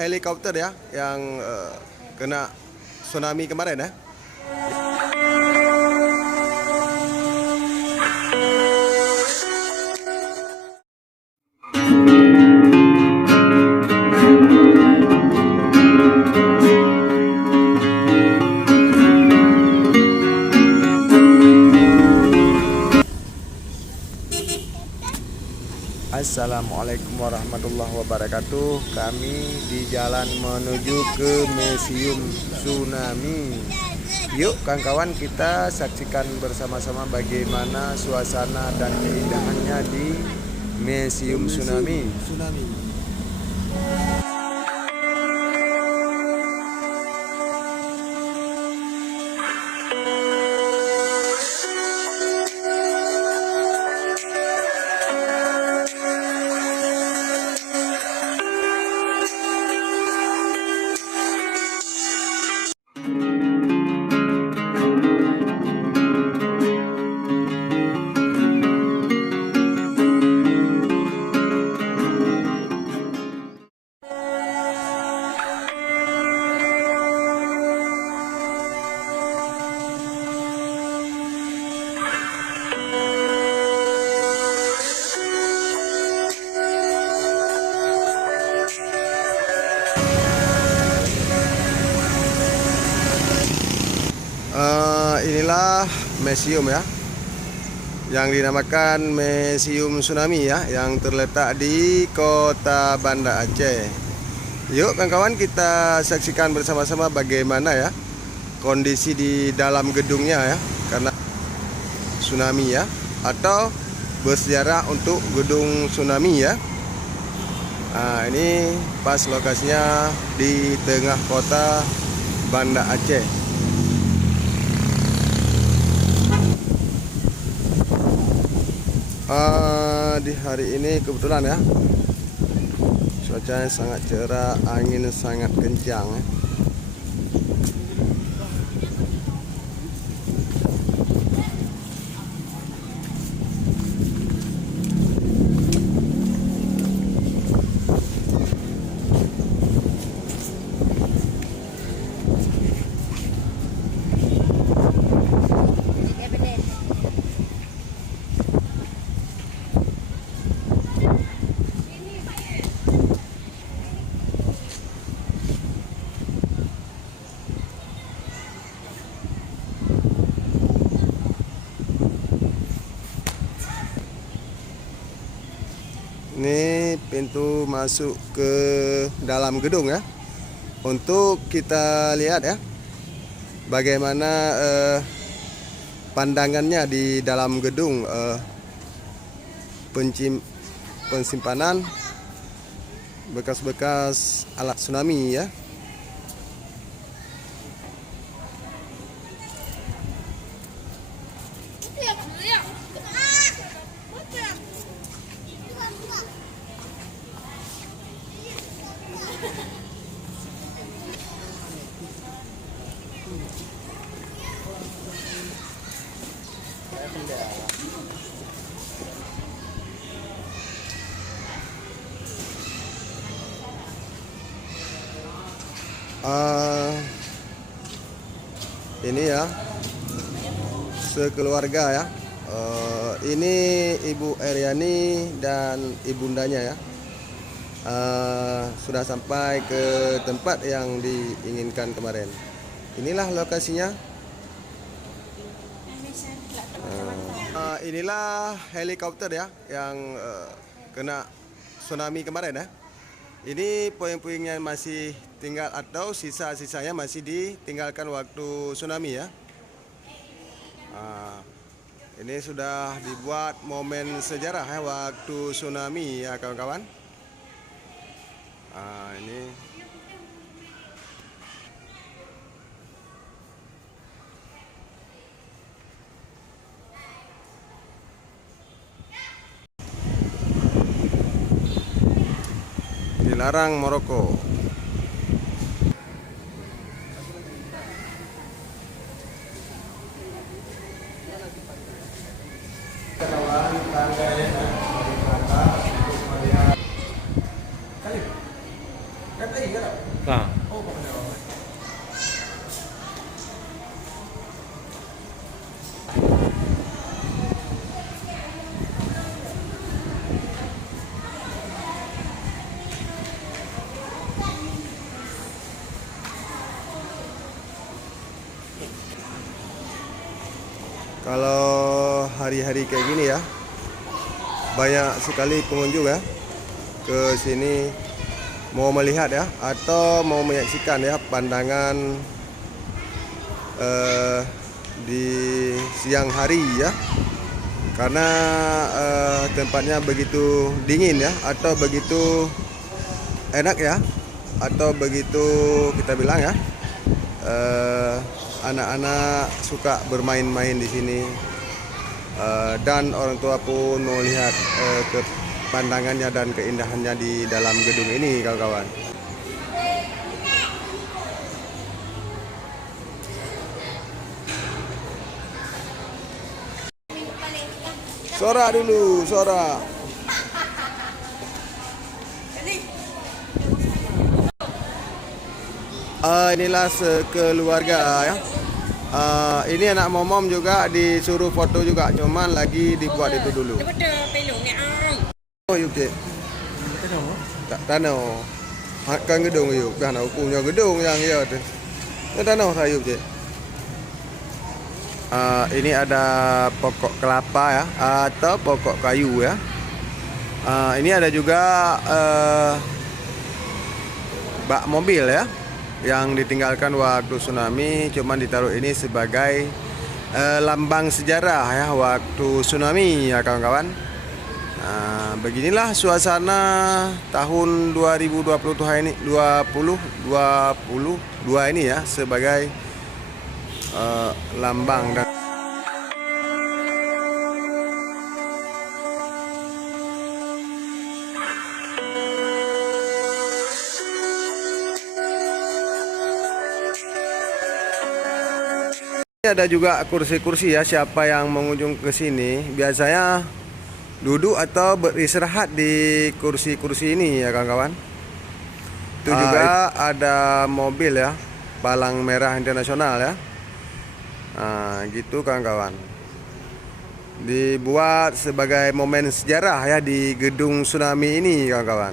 helikopter ya yang kena tsunami kemarin ya. Assalamualaikum warahmatullahi wabarakatuh. Kami di jalan menuju ke Museum Tsunami. Yuk kawan-kawan, kita saksikan bersama-sama bagaimana suasana dan keindahannya di Museum Tsunami. Inilah museum ya, yang dinamakan Museum Tsunami ya, yang terletak di kota Banda Aceh. Yuk kawan-kawan, kita saksikan bersama-sama bagaimana ya kondisi di dalam gedungnya ya, karena tsunami ya, atau bersejarah untuk gedung tsunami ya. Nah, ini pas lokasinya di tengah kota Banda Aceh. Di hari ini kebetulan ya, cuacanya sangat cerah, angin sangat kencang ya. Ini pintu masuk ke dalam gedung ya, untuk kita lihat ya bagaimana pandangannya di dalam gedung, pensimpanan bekas-bekas alat tsunami ya. Ini ya sekeluarga ya. Ini Ibu Eryani dan ibundanya ya, sudah sampai ke tempat yang diinginkan kemarin. Inilah lokasinya. Inilah helikopter ya yang kena tsunami kemarin ya. Ini puing-puingnya masih tinggal atau sisa-sisanya masih ditinggalkan waktu tsunami ya. Ini sudah dibuat momen sejarah ya waktu tsunami ya kawan-kawan. Ini dilarang merokok. Kali. Kata Nah, Kalau hari-hari kayak gini ya, banyak sekali pengunjung ya ke sini mau melihat ya atau mau menyaksikan ya pandangan di siang hari ya, karena tempatnya begitu dingin ya atau begitu enak ya, atau begitu kita bilang ya, anak-anak suka bermain-main di sini, dan orang tua pun mau lihat ke pandangannya dan keindahannya di dalam gedung ini, kawan-kawan. Sorak dulu, sorak. Inilah sekeluarga ya. Ini anak momom juga disuruh foto juga, cuman lagi dibuat itu dulu. Oh yuk cik. Tak tanah. Kan gedung yuk, kan punya gedung yang ya tu. Ini tanah saya yuk cik. Ini ada pokok kelapa ya, atau pokok kayu ya. Ini ada juga bak mobil ya, yang ditinggalkan waktu tsunami, cuman ditaruh ini sebagai lambang sejarah ya waktu tsunami ya kawan-kawan. Nah, beginilah suasana tahun 2022 ini, 2022 ini ya, sebagai lambang. Dan ada juga kursi-kursi ya, siapa yang mengunjung ke sini biasanya duduk atau beristirahat di kursi-kursi ini ya kawan-kawan. Itu juga ada mobil ya, Palang Merah Internasional ya. Nah, gitu kawan-kawan. Dibuat sebagai momen sejarah ya di gedung tsunami ini kawan-kawan.